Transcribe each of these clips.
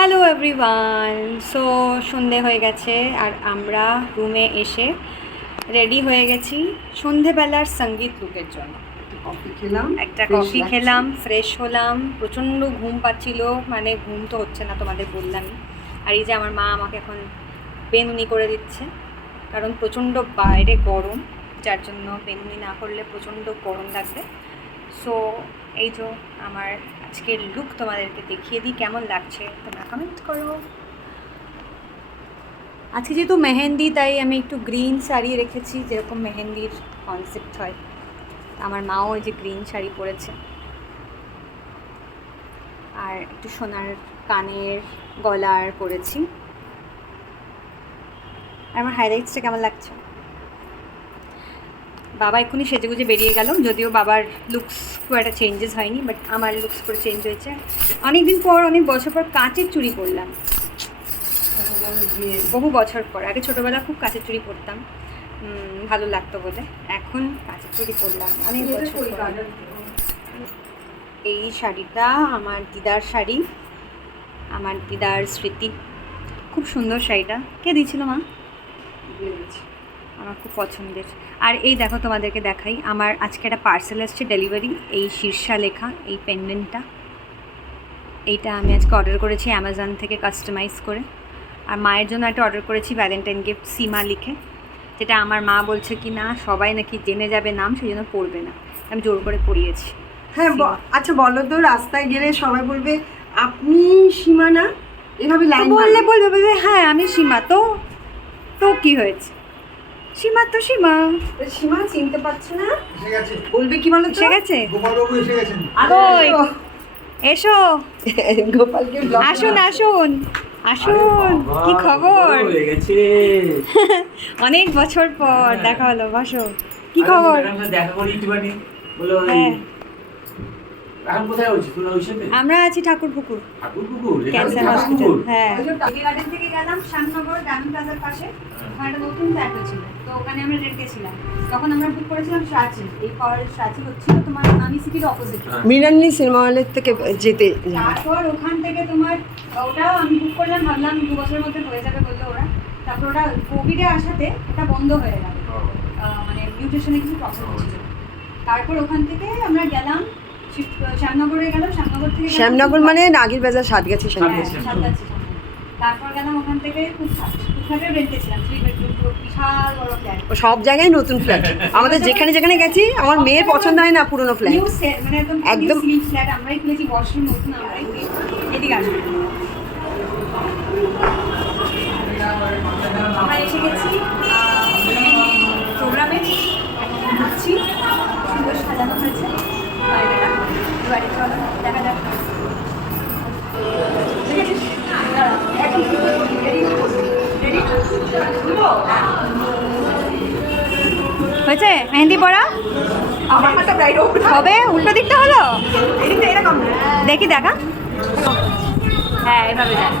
Hello everyone. So সন্ধে হয়ে গেছে আর আমরা রুমে এসে রেডি হয়ে গেছি সন্ধেবেলার সঙ্গীত লুকের জন্য। একটা কফি খেলাম, ফ্রেশ হলাম, প্রচণ্ড ঘুম পাচ্ছিল, মানে ঘুম তো হচ্ছে না তোমাদের বললামই। আর এই যে আমার মা আমাকে এখন বেনুনি করে দিচ্ছে, কারণ প্রচণ্ড বাইরে গরম, যার জন্য বেনুনি না করলে প্রচণ্ড গরম লাগবে। সো এই যে আমার আজকের লুক তোমাদেরকে দেখিয়ে দিই, কেমন লাগছে তোমরা কমেন্ট করো। আজকে যেহেতু মেহেন্দি, তাই আমি একটু গ্রিন শাড়ি রেখেছি, যেরকম মেহেন্দির কনসেপ্ট হয়। আমার মাও ওই যে গ্রিন শাড়ি পরেছে, আর একটু সোনার কানের গলার পরেছি। আর আমার হাইলাইটসটা কেমন লাগছে? বাবা এক্ষুনি সেজেগুজে বেরিয়ে গেল, যদিও বাবার লুকস খুব একটা চেঞ্জেস হয়নি, বাট আমার লুকস করে চেঞ্জ হয়েছে। অনেক দিন পর, অনেক বছর পর কাঁচের চুড়ি পরলাম, বহু বছর পর। আগে ছোটোবেলা খুব কাঁচের চুড়ি পরতাম, ভালো লাগতো বলে। এখন কাঁচের চুড়ি পরলাম অনেক বছর পর। এই শাড়িটা আমার দিদার শাড়ি, আমার দিদার স্মৃতি। খুব সুন্দর শাড়িটা। কে দিয়েছিল মা? আমার খুব পছন্দের। আর এই দেখো, তোমাদেরকে দেখাই, আমার আজকে একটা পার্সেল আসছে ডেলিভারি। এই শীর্ষা লেখা এই পেন্ডেন্টটা, এইটা আমি আজকে অর্ডার করেছি অ্যামাজন থেকে কাস্টমাইজ করে। আর মায়ের জন্য একটা অর্ডার করেছি ভ্যালেন্টাইন গিফট, সীমা লিখে, যেটা আমার মা বলছে কি না সবাই নাকি জেনে যাবে নাম, সেই জন্য পড়বে না। আমি জোর করে পড়িয়েছি। হ্যাঁ, আচ্ছা বলো তো, রাস্তায় গেলে সবাই বলবে আপনি সীমা না, এভাবে লাইন বলবে হ্যাঁ আমি সীমা। তো তো কি হয়েছে, সীমা তো সীমা। সীমা চিনতে পারছো না, বলবে কি বলো তো? এসে গেছে, গোপালবাবু এসে গেছেন। ওই এসো, গোপালকে আসুন আসুন আসুন। কি খবর? অনেক বছর পর দেখা হলো, বসো। কি খবর? দেখা করি একটুখানি বলো। হ্যাঁ, এখন কোথায় আছিস তুই? ওই সাথে আমরা আছি ঠাকুরপুকুর ঠাকুরপুকুর, ক্যান্সার হসপিটাল। হ্যাঁ, গার্ডেন থেকে গেলাম শ্যামনগর ডায়মন্ড প্লাজার পাশে, ওখানে একটা নতুন ফ্ল্যাট হয়েছিল, তো ওখানে আমরা রেন্টে ছিলাম। তখন আমরা বুক করেছিলাম সাচি, এই সাচি হচ্ছিল তোমার আমি সিটির অপোজিট, মৃণালিনী সিনেমা হলের থেকে যেতে। তারপর ওখান থেকে তোমার ওটাও আমি বুক করলাম, ভাবলাম 2 বছরের মধ্যে হয়ে যাবে বললো ওরা। তারপর ওটা কোভিডে আসাতে ওটা বন্ধ হয়ে গেল, মানে মিউটেশনে কিছু প্রবলেম হচ্ছিল। তারপর ওখান থেকে আমরা গেলাম শ্যামনগরে, গেলাম শ্যামনগর থেকে। শ্যামনগর মানে নাগির বাজার, সাতগাছি। সাতগাছি। তারপর গেলাম ওখান থেকে কুঠারেও রেন্টে ছিলাম, 3 বেডরুম, বিশাল বড় ফ্ল্যাট। সব জায়গায় নতুন ফ্ল্যাট। আমাদের যেখানে যেখানে গেছি, আমার মেয়ের পছন্দ হয় না পুরনো ফ্ল্যাট, নিউ সেট, মানে একদম স্লিপ ফ্ল্যাট। আমরাই খুলেছি ওয়াশরুম নতুন, আমরাই এদিকে আসবো। আমরা এসে গেছি প্রোগ্রামে, ঘুরছি, সুন্দর সাজানো হয়েছে বাইরেটা। বাড়ি চলো দেখা যাক। হয়েছে মেহেন্দি পড়া? হবে উল্টো দিকটা হলো, দেখি দেখা। হ্যাঁ এভাবে দেখ।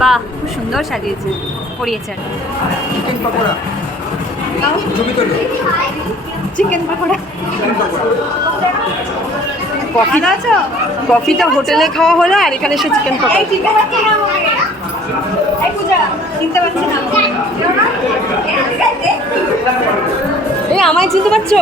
বাহ, খুব সুন্দর সাজিয়েছে, পরিয়েছে। চিকেন পকোড়া, ছবি তোলো। চিকেন পকোড়া। কফি আছো? কফিটা হোটেলে খাওয়া হলো, আর এখানে এসে চিকেন পকোড়া। এই চিনতে পারছি না আমাকে। এই পূজা, চিনতে পারছি না আমাকে। এই আমায় চিনতে পারছো?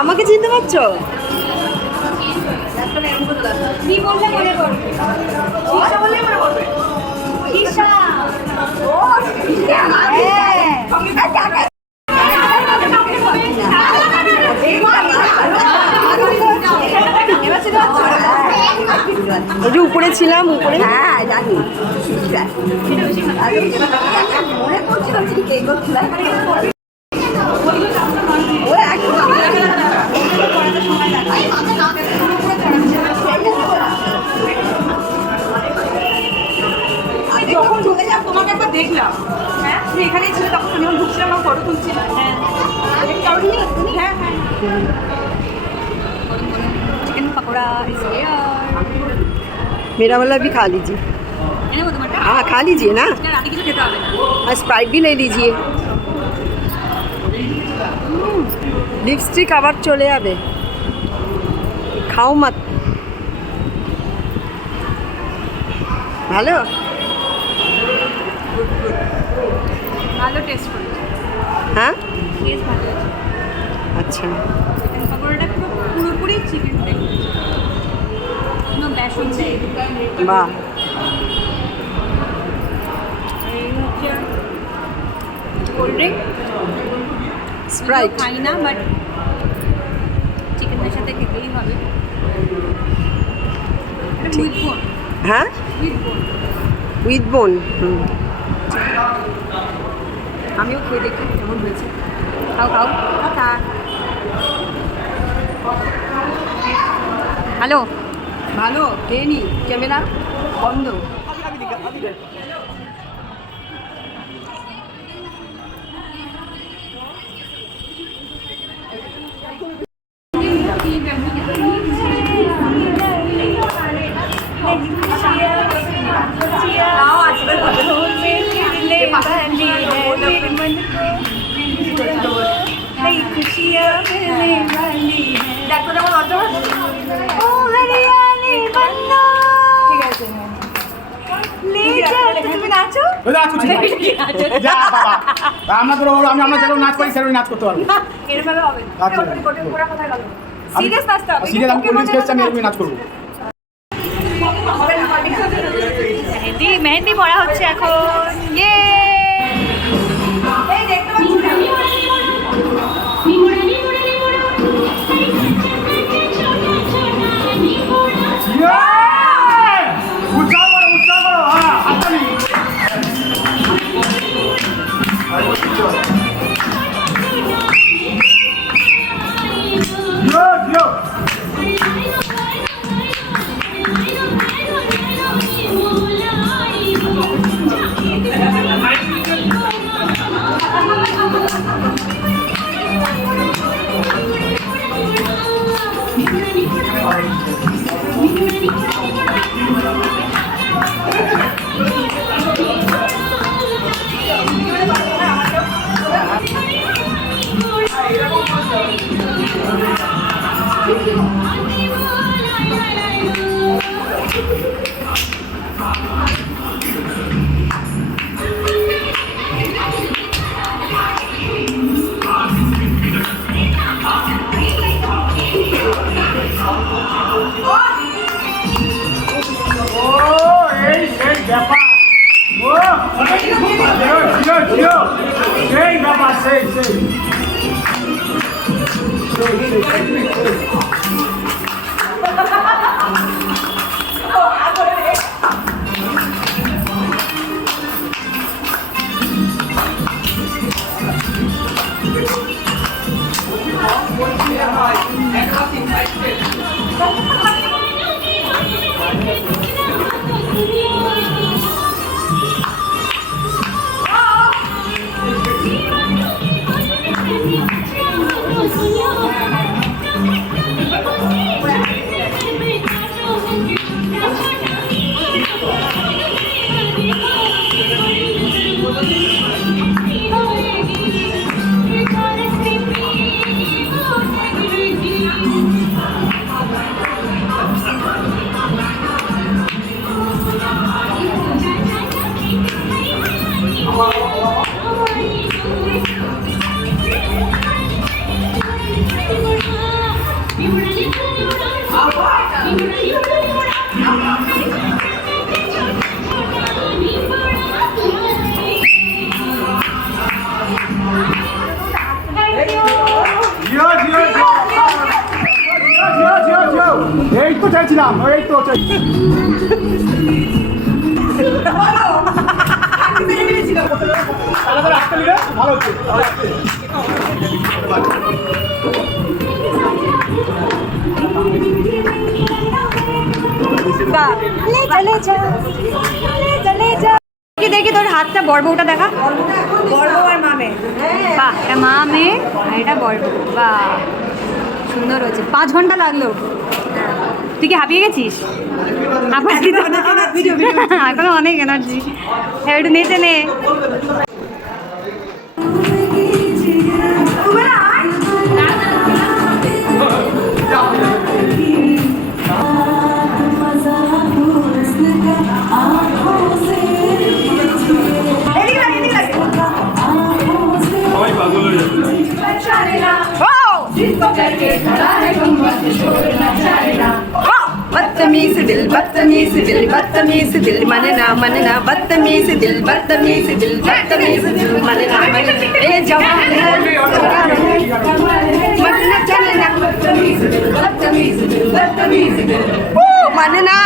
আমাকে চিনতে পারছো? কি বললে মনে করবে? ঈশা বললে মনে করবে? ঈশা। ও ঈশা। হ্যাঁ। ওই যে উপরে ছিলাম, উপরে। হ্যাঁ জানি, মনে করছিল কে করছিলাম। যখন ঢুকে যাব তোমাকে একবার দেখলাম, হ্যাঁ তুমি এখানেই ছিলে, তখন আমি যখন ঢুকছিলাম আমার ফটো তুলছিলাম। হ্যাঁ হ্যাঁ হ্যাঁ। Chicken pakora is here. मेरा वाला भी खा लीजिए। এনেবো তোমারটা? हाँ खा लीजिए ना, রাতে কিছু খেতে হবে না। और स्प्राइट भी ले लीजिए। लिपस्टिक আবার চলে যাবে, খাও মত। ভালো ভালো টেস্ট করেছে, হ্যাঁ টেস্ট ভালো আছে। আচ্ছা চিকেন পকোড়াটা পুরোপুরি চিকেন ফ্লেভার, কোনো বেসন নেই। বাহ এই হচ্ছে কোল্ড ড্রিঙ্ক, স্প্রাইট খাই না বাট চিকেনের সাথে খেতেই হবে। ঠিক। উইথ বোন, হ্যাঁ উইথ বোন। উইথ বোন আমিও খেয়ে দেখি কেমন হয়েছে। খাও খাও। হ্যালো, ভালো খেয়ে নি, ক্যামেরা বন্ধ। আমরা তো আমরা যেরকম নাচ করি সেরকম নাচ করতে পারবো। সিরিয়াস নাচতে হবে। সিরিয়াস আমি কোন স্কেচ আমি এরকমই নাচ করবো। মেহেন্দি মেহেন্দি পড়া হচ্ছে এখন। ইয়ে উৎসাহ করো, উৎসাহ করো, হ্যাঁ হাততালি। জিও জিও এই সেই ব্যাপার, ও জিও জিও জিও সেই ব্যাপার, সেই সেই জিও জিও জিও জিও জিও, এই তো চাইছিলাম, এই তো চাইছি। ভালো হচ্ছে। দেখি দেখি তোর হাতটা বড় বউটা দেখা। বড় আর মামে বাহ, এটা মা মেয়ে আর এটা বড় বউ। বাহ সুন্দর হচ্ছে। 5 ঘন্টা লাগলো। তুই কি হাঁপিয়ে গেছিস? এখনো অনেক এনার্জি। একটু নেচে নে। मजा हुस्न का आँखों दिल बदतमीज दिल माने ना बदतमीज दिल बदतमीज दिल माने ना ए जवान है मन ना चले ना बदतमीज दिल माने ना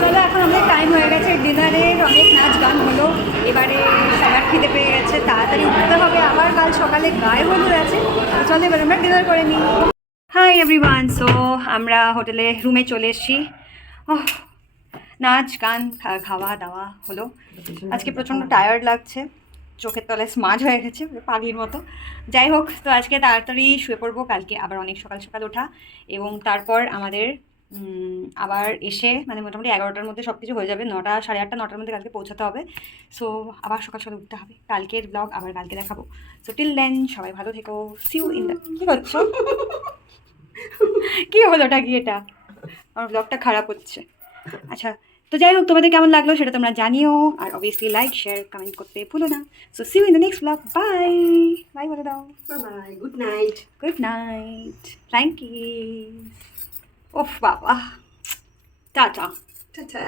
চলো এখন অনেক টাইম হয়ে গেছে ডিনারের, অনেক নাচ গান হলো, এবারে সবার খিদে পেয়ে গেছে, তাড়াতাড়ি উঠতে হবে, আবার কাল সকালে গায়ে হলুদ আছে। তো চলো এবার আমরা ডিনার করে নিই। হাই এভরিওয়ান, সো আমরা হোটেলে রুমে চলে এসেছি। ওহ, নাচ গান খাওয়া দাওয়া হলো। আজকে প্রচণ্ড টায়ার্ড লাগছে, চোখের তলায় স্মাজ হয়ে গেছে পাগলির মতো। যাই হোক, তো আজকে তাড়াতাড়ি শুয়ে পড়বো, কালকে আবার অনেক সকাল সকাল ওঠা, এবং তারপর আমাদের আবার এসে মানে মোটামুটি 11টার মধ্যে সব কিছু হয়ে যাবে, 9টা 8:30 9টার মধ্যে কালকে পৌঁছাতে হবে। সো আবার সকাল সকাল উঠতে হবে, কালকের ব্লগ আবার কালকে দেখাবো। সো টিল দেন সবাই ভালো থেকো, সিউ ইন দ্য কী করছো কী হলো ওটা কি, এটা আমার ব্লগটা খারাপ হচ্ছে। আচ্ছা, তো যাই হোক, তোমাদের কেমন লাগলো সেটা তোমরা জানিও, আর অবভিয়াসলি লাইক শেয়ার কমেন্ট করতে ভুলো না। So see you in the next blog, bye bye বলে দাও। Bye, good night. Good night, thank you. ওফ বাবা, টাটা। টাটা।